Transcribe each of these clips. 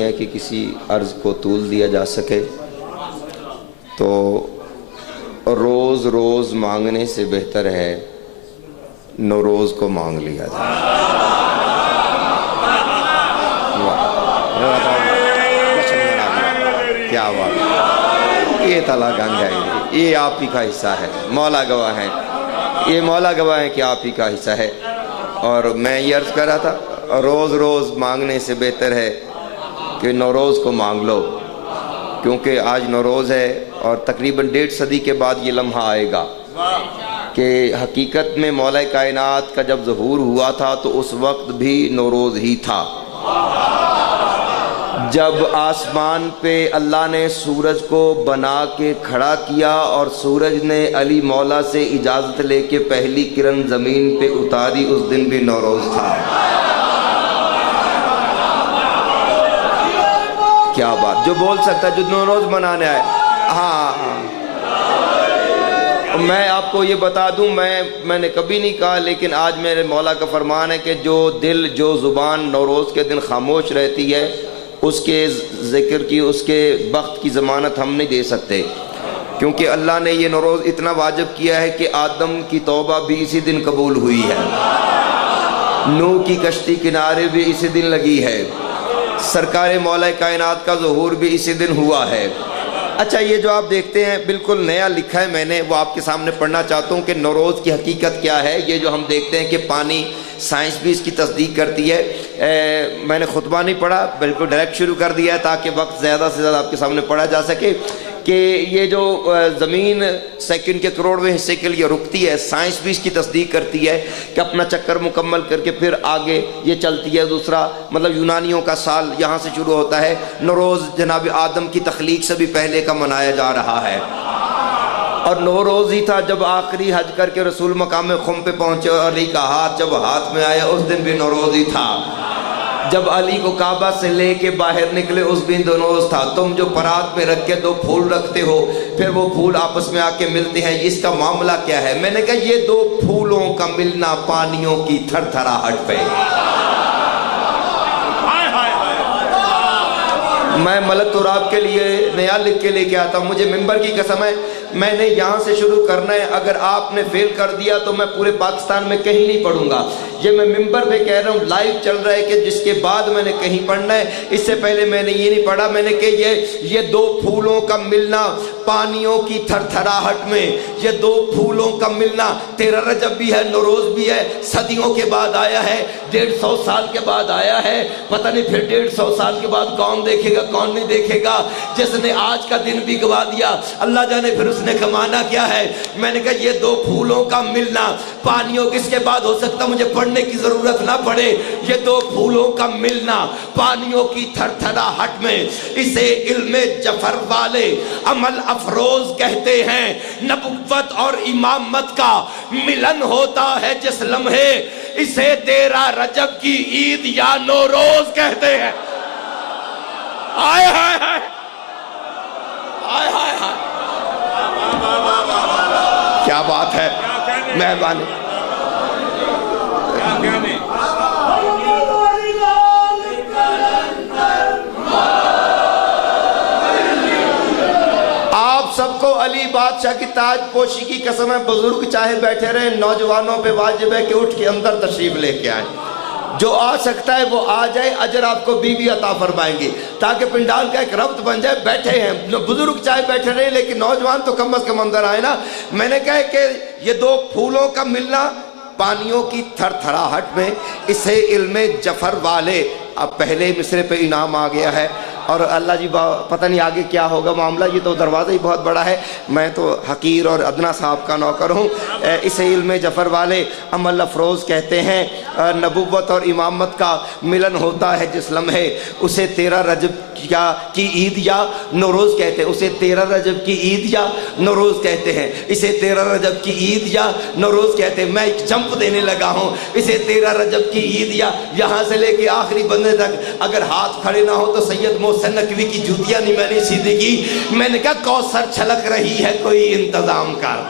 ہے کہ کسی عرض کو طول دیا جا سکے تو روز روز مانگنے سے بہتر ہے نوروز کو مانگ لیا جائے۔ کیا بات، یہ طلاق گنگ ہے، یہ آپ ہی کا حصہ ہے، مولا گواہ ہے، یہ مولا گواہ ہے کہ آپ ہی کا حصہ ہے۔ اور میں یہ عرض کر رہا تھا روز روز مانگنے سے بہتر ہے کہ نوروز کو مانگ لو، کیونکہ آج نوروز ہے اور تقریباً 1.5 صدی کے بعد یہ لمحہ آئے گا کہ حقیقت میں مولا کائنات کا جب ظہور ہوا تھا تو اس وقت بھی نوروز ہی تھا۔ جب آسمان پہ اللہ نے سورج کو بنا کے کھڑا کیا اور سورج نے علی مولا سے اجازت لے کے پہلی کرن زمین پہ اتاری، اس دن بھی نوروز تھا۔ کیا بات، جو بول سکتا ہے جو نوروز منانے آئے۔ ہاں میں آپ کو یہ بتا دوں، میں نے کبھی نہیں کہا، لیکن آج میرے مولا کا فرمان ہے کہ جو دل جو زبان نوروز کے دن خاموش رہتی ہے اس کے ذکر کی، اس کے بخت کی ضمانت ہم نہیں دے سکتے، کیونکہ اللہ نے یہ نوروز اتنا واجب کیا ہے کہ آدم کی توبہ بھی اسی دن قبول ہوئی ہے، نوح کی کشتی کنارے بھی اسی دن لگی ہے، سرکار مولا کائنات کا ظہور بھی اسی دن ہوا ہے۔ اچھا، یہ جو آپ دیکھتے ہیں بالکل نیا لکھا ہے میں نے، وہ آپ کے سامنے پڑھنا چاہتا ہوں کہ نوروز کی حقیقت کیا ہے۔ یہ جو ہم دیکھتے ہیں کہ پانی، سائنس بھی اس کی تصدیق کرتی ہے۔ میں نے خطبہ نہیں پڑھا، بالکل ڈائریکٹ شروع کر دیا ہے تاکہ وقت زیادہ سے زیادہ آپ کے سامنے پڑھا جا سکے کہ یہ جو زمین سیکنڈ کے کروڑویں حصے کے لیے رکتی ہے، سائنس بھی اس کی تصدیق کرتی ہے کہ اپنا چکر مکمل کر کے پھر آگے یہ چلتی ہے۔ دوسرا مطلب یونانیوں کا سال یہاں سے شروع ہوتا ہے۔ نوروز جناب آدم کی تخلیق سے بھی پہلے کا منایا جا رہا ہے، اور نوروز ہی تھا جب آخری حج کر کے رسول مقام خم پہ پہنچے اور علی کا ہاتھ جب ہاتھ میں آیا، اس دن بھی نوروز ہی تھا۔ جب علی کو کعبہ سے لے کے باہر نکلے اس بھی نوروز تھا۔ تم جو پرات میں رکھ کے 2 پھول رکھتے ہو، پھر وہ پھول آپس میں آ کے ملتے ہیں، اس کا معاملہ کیا ہے؟ میں نے کہا یہ 2 پھولوں کا ملنا پانیوں کی تھر تھراہٹ پہ۔ میں ملک تراب کے لیے نیا لکھ کے لے کے آتا ہوں، مجھے ممبر کی قسم ہے میں نے یہاں سے شروع کرنا ہے، اگر آپ نے فیل کر دیا تو میں پورے پاکستان میں کہیں نہیں پڑھوں گا۔ یہ میں ممبر پہ کہہ رہا ہوں، لائیو چل رہا ہے کہ جس کے بعد میں نے کہیں پڑھنا ہے۔ اس سے پہلے میں نے یہ نہیں پڑھا، میں نے کہ یہ 2 پھولوں کا ملنا پانیوں کی تھر تھراہٹ میں، یہ 2 پھولوں کا ملنا 13 رجب بھی ہے، نوروز بھی ہے، صدیوں کے بعد آیا ہے، 150 سال کے بعد آیا ہے، پتہ نہیں پھر 150 سال کے بعد کون دیکھے گا کون نہیں دیکھے گا۔ جس نے آج کا دن بھی گوا دیا اللہ جانے پھر اس نے کمانا کیا ہے۔ میں نے کہا یہ 2 پھولوں کا ملنا پانیوں کس کے بعد ہو سکتا، مجھے پڑھنے کی ضرورت نہ پڑے، یہ 2 پھولوں کا ملنا پانیوں کی تھر تھراہٹ میں، اسے علم جفر والے عمل افروز کہتے ہیں۔ نبوت اور امامت کا ملن ہوتا ہے جس لمحے، اسے 13 رجب کی عید یا نوروز کہتے ہیں۔ آئے ہائے ہائے آئے ہائے ہائے، کیا بات ہے، مہربانی۔ آپ سب کو علی بادشاہ کی تاج پوشی کی قسم ہے، بزرگ چاہے بیٹھے رہے، نوجوانوں پہ واجب ہے کہ اٹھ کے اندر تشریف لے کے آئیں۔ جو آ سکتا ہے وہ آ جائے، اجر آپ کو بیوی عطا فرمائیں گے تاکہ پنڈال کا ایک ربط بن جائے۔ بیٹھے ہیں بزرگ چاہے بیٹھے رہے لیکن نوجوان تو کم از کم اندر آئے نا۔ میں نے کہا کہ یہ 2 پھولوں کا ملنا پانیوں کی تھر تھراہٹ میں، اسے علم جفر والے۔ اب پہلے مصرے پہ انعام آ گیا ہے، اور اللہ جی پتہ نہیں آگے کیا ہوگا معاملہ، یہ تو دروازہ ہی بہت بڑا ہے، میں تو حقیر اور ادنا صاحب کا نوکر ہوں۔ اسے علم جفر والے عمل افروز کہتے ہیں۔ نبوت اور امامت کا ملن ہوتا ہے جس لمحے، اسے 13 رجب کی عید یا نوروز کہتے ہیں، اسے 13 رجب کی عید یا نوروز کہتے ہیں، اسے 13 رجب کی عید یا نوروز کہتے ہیں۔ میں ایک جمپ دینے لگا ہوں، اسے 13 رجب کی عید یا، یہاں سے لے کے آخری بندے تک اگر ہاتھ کھڑے نہ ہو تو سید محسن نقوی کی جوتیاں نہیں میں نے سیدھی کی۔ میں نے کہا کوثر چھلک رہی ہے، کوئی انتظام کر،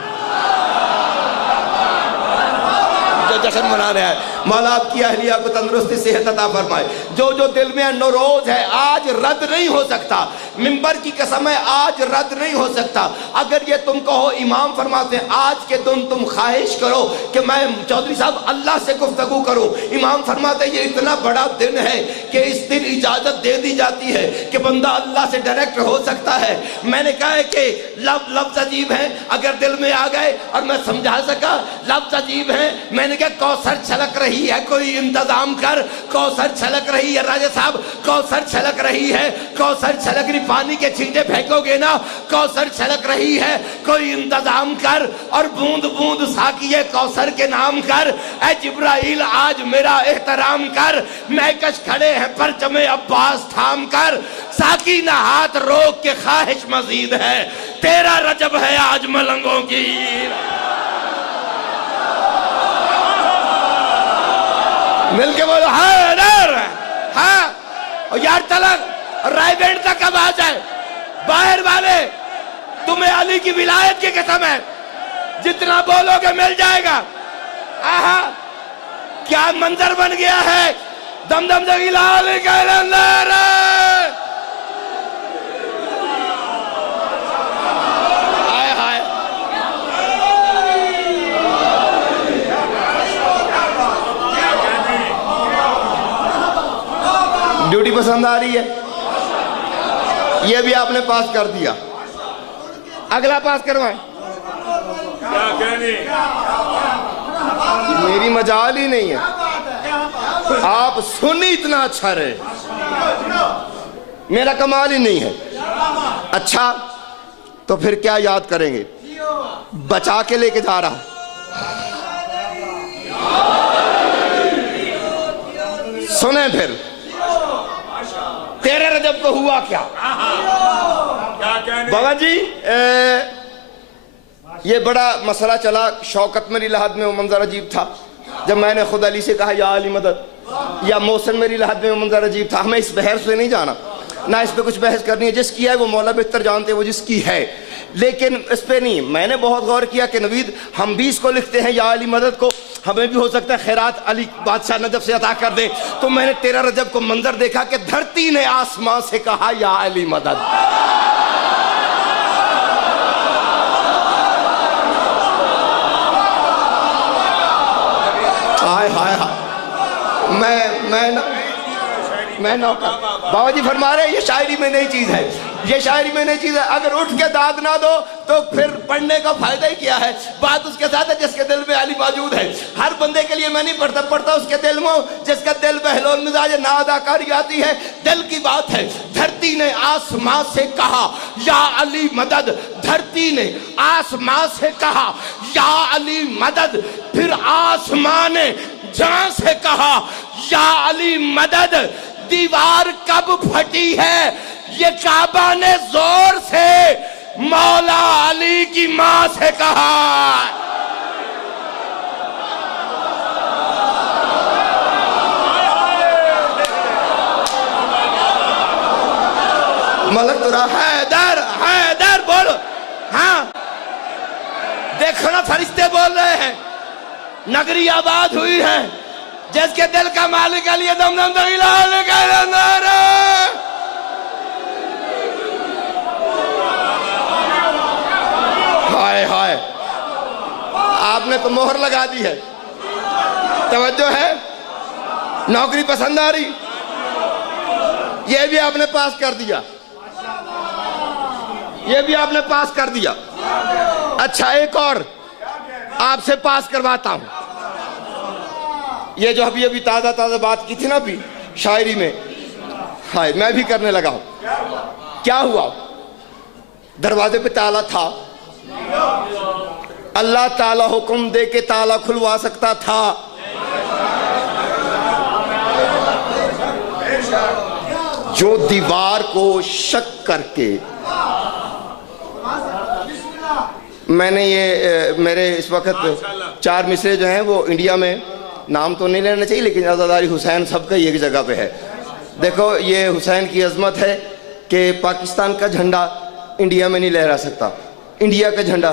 جو جشن منا رہا ہے۔ مولا آپ کی اہلیہ کو تندرستی صحت عطا فرمائے۔ جو جو دل میں نوروز ہے آج رد نہیں ہو سکتا، ممبر کی قسم ہے آج رد نہیں ہو سکتا۔ اگر یہ تم کہو، امام فرماتے ہیں آج کے دن تم خواہش کرو کہ میں چودھری صاحب اللہ سے گفتگو کروں، امام فرماتے ہیں یہ اتنا بڑا دن ہے کہ اس دن اجازت دے دی جاتی ہے کہ بندہ اللہ سے ڈائریکٹ ہو سکتا ہے۔ میں نے کہا ہے کہ لفظ عجیب ہیں، اگر دل میں آ گئے اور میں سمجھا سکا لفظ عجیب ہیں۔ میں نے کہا کوثر چھلک رہی ہے، کوئی انتظام کر، کوثر چھلک رہی ہے راجہ صاحب، کوثر چھلک رہی ہے، کوثر چھلک رہی، پانی کے چھینٹے پھینکو گے نا، کوثر چھلک رہی ہے، کوئی انتظام کر اور بوند بوند ساقیے کوثر کے نام کر۔ اے جبرائیل آج میرا احترام کر، مہکش کھڑے ہیں پرچم عباس تھام کر، ساقی نہ ہاتھ روک کے خواہش مزید ہے، 13 رجب ہے آج ملنگوں کی۔ مل کے بولو حیدر، ہاں اور یار تلک رائے بینڈ تک اب آ جائے، باہر والے تمہیں علی کی ولایت کی قسم ہے جتنا بولو گے مل جائے گا۔ آہا کیا منظر بن گیا ہے، دم دم دگیلا علی کا اندر آئے ہائے۔ ڈیوٹی پسند آ رہی ہے، یہ بھی آپ نے پاس کر دیا، اگلا پاس کروائیں۔ میری مجال ہی نہیں ہے، آپ سنی اتنا اچھا رہے، میرا کمال ہی نہیں ہے۔ اچھا تو پھر کیا یاد کریں گے؟ بچا کے لے کے جا رہا، سنیں پھر 13 رجب کو ہوا کیا؟ بابا جی یہ بڑا مسئلہ چلا، شوکت میری لحد میں وہ منظر عجیب تھا جب میں نے خود علی سے کہا یا علی مدد، یا محسن میری لحد میں وہ منظر عجیب تھا۔ ہمیں اس بحث سے نہیں جانا، نہ اس پہ کچھ بحث کرنی ہے، جس کی ہے وہ مولا بہتر جانتے وہ جس کی ہے، لیکن اس پہ نہیں۔ میں نے بہت غور کیا کہ نوید ہم 20 کو لکھتے ہیں یا علی مدد کو، ہمیں بھی ہو سکتا ہے خیرات علی بادشاہ نجف سے عطا کر دے، تو میں نے 13 رجب کو منظر دیکھا کہ دھرتی نے آسمان سے کہا یا علی مدد۔ ہائے ہائے ہائے، میں نوکر بابا جی فرما رہے ہیں یہ شاعری میں نئی چیز ہے، یہ شاعری میں نئی چیز ہے۔ اگر اٹھ کے داد نہ دو تو پھر پڑھنے کا فائدہ ہی کیا ہے؟ بات اس کے ساتھ ہے جس کے دل میں علی موجود ہے۔ ہر بندے کے لیے میں نہیں پڑھتا اس کے دل میں جس کا دل بہلول مزاج نہ اداکاری آتی ہے، دل کی بات ہے۔ دھرتی نے آسمان سے کہا یا علی مدد، دھرتی نے آسمان سے کہا یا علی مدد، پھر آسمان نے جہاں سے کہا یا علی مدد۔ دیوار کب پھٹی ہے یہ کعبہ نے زور سے مولا علی کی ماں سے کہا۔ ملک تو رہا حیدر، حیدر بولو، ہاں دیکھو نا فرشتے بول رہے ہیں، نگری آباد ہوئی ہے، جس کے دل کا مالک علی دم دم دگیلا علی کا اندر۔ ہائے ہائے، آپ نے تو مہر لگا دی ہے، توجہ ہے، نوکری پسند آ رہی، یہ بھی آپ نے پاس کر دیا، یہ بھی آپ نے پاس کر دیا۔ اچھا ایک اور آپ سے پاس کرواتا ہوں، یہ جو ابھی تازہ بات کی تھی نا ابھی شاعری میں، ہائے میں بھی کرنے لگا ہوں۔ کیا ہوا؟ دروازے پہ تالا تھا، اللہ تعالیٰ حکم دے کے تالا کھلوا سکتا تھا، جو دیوار کو شک کر کے، میں نے یہ میرے اس وقت 4 مصرے جو ہیں وہ انڈیا میں، نام تو نہیں لینا چاہیے لیکن عزاداری حسین سب کا ایک جگہ پہ ہے۔ دیکھو یہ حسین کی عظمت ہے کہ پاکستان کا جھنڈا انڈیا میں نہیں لہرا سکتا، انڈیا کا جھنڈا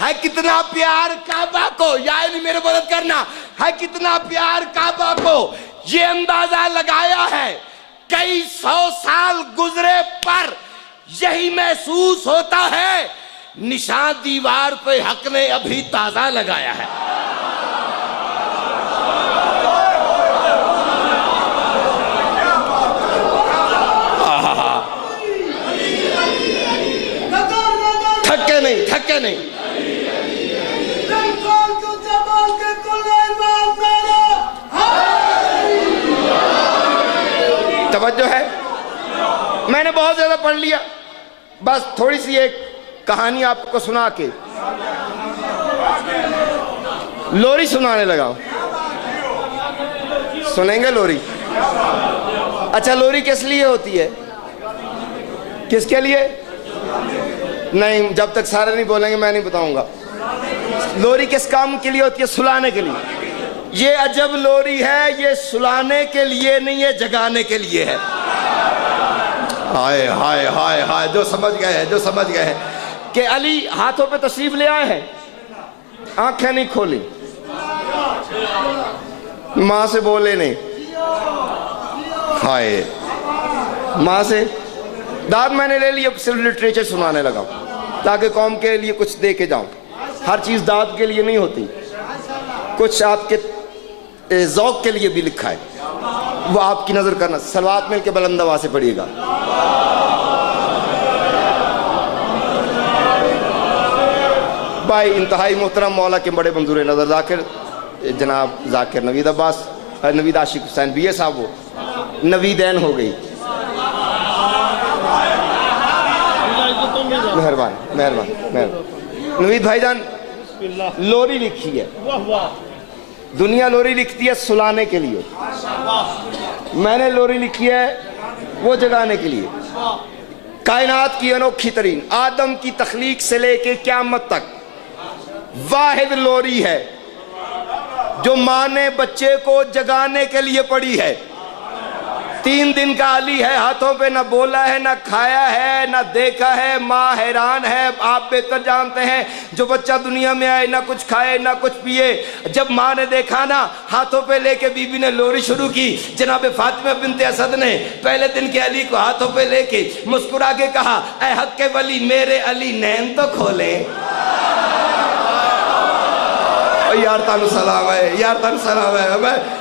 ہے کتنا پیار کعبہ کو، یعنی میرے مدد کرنا، ہے کتنا پیار کعبہ کو، یہ اندازہ لگایا ہے کئی 100 سال گزرے پر یہی محسوس ہوتا ہے نشان دیوار پہ حق نے ابھی تازہ لگایا ہے۔ تھکے نہیں، تھکے نہیں۔ توجہ ہے؟ میں نے بہت زیادہ پڑھ لیا، بس تھوڑی سی ایک کہانی آپ کو سنا کے لوری سنانے لگا۔ سنیں گے لوری؟ اچھا، لوری کس لیے ہوتی ہے؟ کس کے لیے؟ نہیں، جب تک سارے نہیں بولیں گے میں نہیں بتاؤں گا۔ لوری کس کام کے لیے ہوتی ہے؟ سلانے کے لیے۔ یہ عجب لوری ہے، یہ سلانے کے لیے نہیں ہے، جگانے کے لیے ہے۔ ہائے ہائے ہائے ہائے، جو سمجھ گئے ہیں، جو سمجھ گئے ہیں کہ علی ہاتھوں پہ تشریف لے آئے ہیں، آنکھیں نہیں کھولی، ماں سے بولے نہیں، ہائے ماں سے داد میں نے لے لی، اب صرف لٹریچر سنانے لگا تاکہ قوم کے لیے کچھ دے کے جاؤں۔ ہر چیز داد کے لیے نہیں ہوتی، کچھ آپ کے ذوق کے لیے بھی لکھا ہے، وہ آپ کی نظر کرنا۔ صلوات مل کے بلند آواز سے پڑھیے گا۔ بھائی انتہائی محترم مولا کے بڑے منظور نظر ذاکر جناب ذاکر نوید عباس، نوید عاشق حسین بی اے صاحب، وہ نویدین ہو گئی۔ مہربان مہربان مہربان۔ نوید بھائی جان لوری لکھی ہے، دنیا لوری لکھتی ہے سلانے کے لیے، میں نے لوری لکھی ہے وہ جگانے کے لیے۔ کائنات کی انوکھی ترین، آدم کی تخلیق سے لے کے قیامت تک واحد لوری ہے جو ماں نے بچے کو جگانے کے لیے پڑھی ہے۔ 3 دن کا علی ہے، ہاتھوں پہ نہ بولا ہے، نہ کھایا ہے، نہ دیکھا ہے، ماں حیران ہے۔ آپ بہتر جانتے ہیں جو بچہ دنیا میں آئے نہ کچھ کھائے نہ کچھ پیے، جب ماں نے دیکھا نا ہاتھوں پہ لے کے بی بی نے لوری شروع کی، جناب فاطمہ بنت اسد نے پہلے دن کے علی کو ہاتھوں پہ لے کے مسکرا کے کہا، اے حق کے ولی میرے علی نین تو کھولیں۔ یار تانو سلام ہے، یار تانو سلام ہے،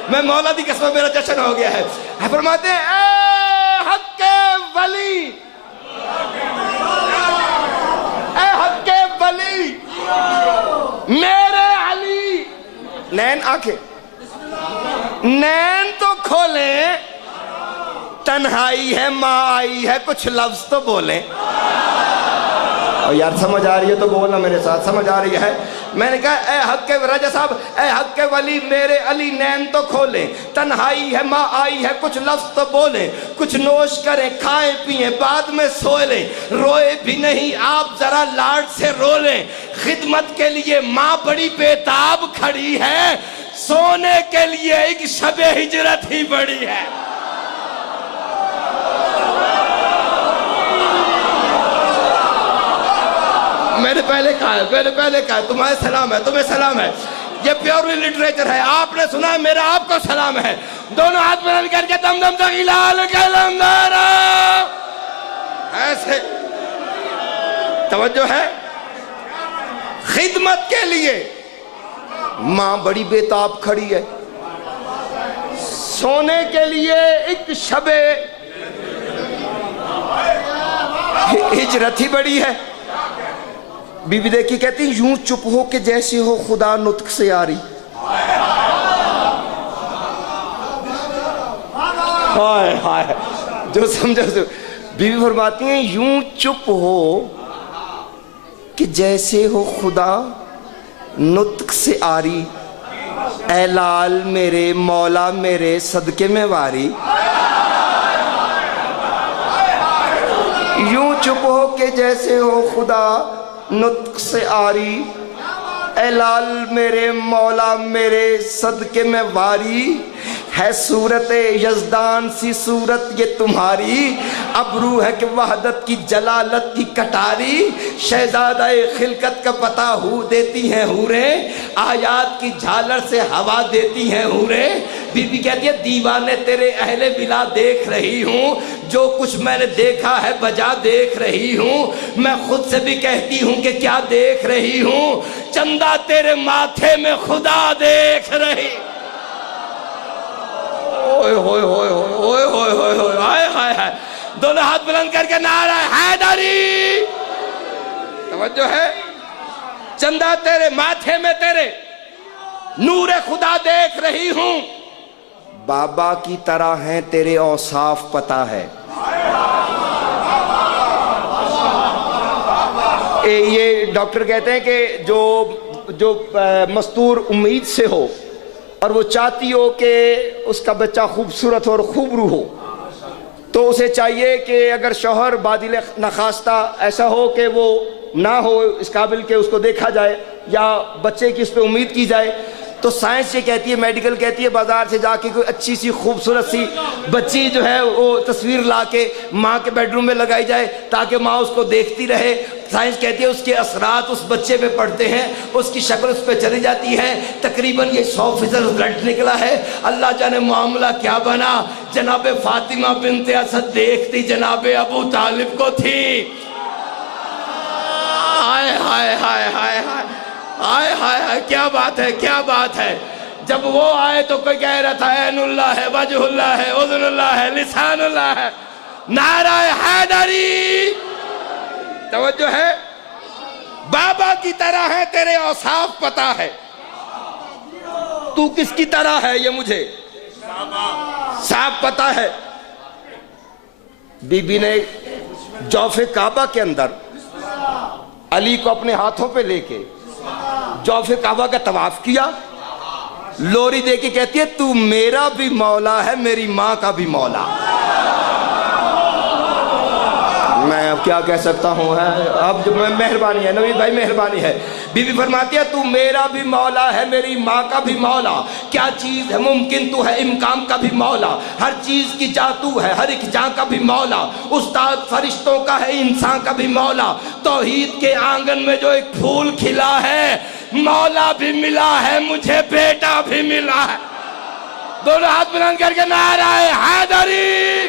میں مولا دی قسم میرا جشن ہو گیا ہے۔ فرماتے ہیں اے حق کے ولی، اے حق کے ولی میرے علی، نین آنکھیں، نین تو کھولیں، تنہائی ہے ماں آئی ہے، کچھ لفظ تو بولیں۔ اور یار سمجھ آ رہی ہے تو بولنا میرے ساتھ، سمجھ آ رہی ہے؟ میں نے کہا اے حق کے راجہ صاحب، اے حق کے ولی میرے علی نین تو کھولیں، تنہائی ہے ماں آئی ہے، کچھ لفظ تو بولیں، کچھ نوش کریں کھائیں پئیں بعد میں سوئے لیں، روئے بھی نہیں آپ ذرا لاڈ سے رو لیں، خدمت کے لیے ماں بڑی بیتاب کھڑی ہے، سونے کے لیے ایک شب ہجرت ہی بڑی ہے۔ میں نے پہلے کہا تمہیں سلام ہے، تمہیں سلام ہے، یہ پیورلی لٹریچر ہے، آپ نے سنا میرا آپ کو سلام ہے۔ دونوں ہاتھ بلند کر کے دم دم تغیلال کلندارا، ایسے توجہ ہے۔ خدمت کے لیے ماں بڑی بیتاب کھڑی ہے، سونے کے لیے ایک شب ہجرت ہی بڑی ہے۔ بی بی دیکھی کہتی یوں چپ ہو کہ جیسے ہو خدا نطق سے آری۔ ہائے ہائے، جو سمجھا بی بی فرماتی ہیں یوں چپ ہو کہ جیسے ہو خدا نطق سے آری، اے لال میرے مولا میرے صدقے میں واری۔ یوں چپ ہو کہ جیسے ہو خدا نطق سے آری، اے لال میرے مولا میرے صدقے میں واری، ہے صورت یزدان سی صورت یہ تمہاری، ابرو ہے کہ وحدت کی جلالت کی کٹاری، شہزادہ خلقت کا پتہ ہو دیتی ہیں حوریں، آیات کی جھالر سے ہوا دیتی ہیں حوریں۔ بی بی کہتی ہے دیوانے تیرے اہل ولا دیکھ رہی ہوں، جو کچھ میں نے دیکھا ہے بجا دیکھ رہی ہوں، میں خود سے بھی کہتی ہوں کہ کیا دیکھ رہی ہوں، چندہ تیرے ماتھے میں خدا دیکھ رہی۔ اوئے ہوئے ہوئے ہوئے ہوئے ہوئے ہوئے ہائے ہائے ہائے، دونوں ہاتھ بلند کر کے نعرہ حیدری، توجہ ہے، چندہ تیرے ماتھے میں تیرے نور خدا دیکھ رہی ہوں، بابا کی طرح ہیں تیرے اوصاف پتہ ہے۔ یہ ڈاکٹر کہتے ہیں کہ جو مستور امید سے ہو اور وہ چاہتی ہو کہ اس کا بچہ خوبصورت اور خوبرو ہو، تو اسے چاہیے کہ اگر شوہر بادل نخواستہ ایسا ہو کہ وہ نہ ہو اس قابل کہ اس کو دیکھا جائے یا بچے کی اس پہ امید کی جائے، تو سائنس یہ کہتی ہے، میڈیکل کہتی ہے بازار سے جا کے کوئی اچھی سی خوبصورت سی بچی جو ہے وہ تصویر لا کے ماں کے بیڈ روم میں لگائی جائے تاکہ ماں اس کو دیکھتی رہے۔ سائنس کہتی ہے اس کے اثرات اس بچے پہ پڑتے ہیں، اس کی شکل اس پہ چلی جاتی ہے، تقریباً یہ 100% رزلٹ نکلا ہے۔ اللہ جانے معاملہ کیا بنا، جناب فاطمہ بنت اسد دیکھتی جناب ابو طالب کو تھی۔ ہائے ہائے ہائے ہائے ہائے ہائے ہائے ہائے، کیا بات ہے کیا بات ہے۔ جب وہ آئے تو کوئی کہہ رہا تھا عین اللہ ہے، وجہ اللہ ہے، اذن اللہ ہے، لسان اللہ ہے، نعرہ حیدری، توجہ ہے، بابا کی طرح ہے تیرے اوصاف پتہ ہے، تو کس کی طرح ہے یہ مجھے صاف پتہ ہے۔ بی بی نے جوف کعبہ کے اندر علی کو اپنے ہاتھوں پہ لے کے جوف کعبہ کا طواف کیا، لوری دے کے کہتی ہے تو میرا بھی مولا ہے میری ماں کا بھی مولا۔ میں اب کیا کہہ سکتا ہوں، اب جو مہربانی ہے نوید بھائی، مہربانی ہے۔ بی بی فرماتی ہے تو میرا بھی مولا ہے میری ماں کا بھی مولا، کیا چیز ہے ممکن تو ہے امکان کا بھی مولا، ہر چیز کی جا تو ہے ہر ایک جان کا بھی مولا، استاد فرشتوں کا ہے انسان کا بھی مولا، توحید کے آنگن میں جو ایک پھول کھلا ہے، مولا بھی ملا ہے مجھے بیٹا بھی ملا ہے۔ دونوں ہاتھ بلند کر کے نعرہ حیدری۔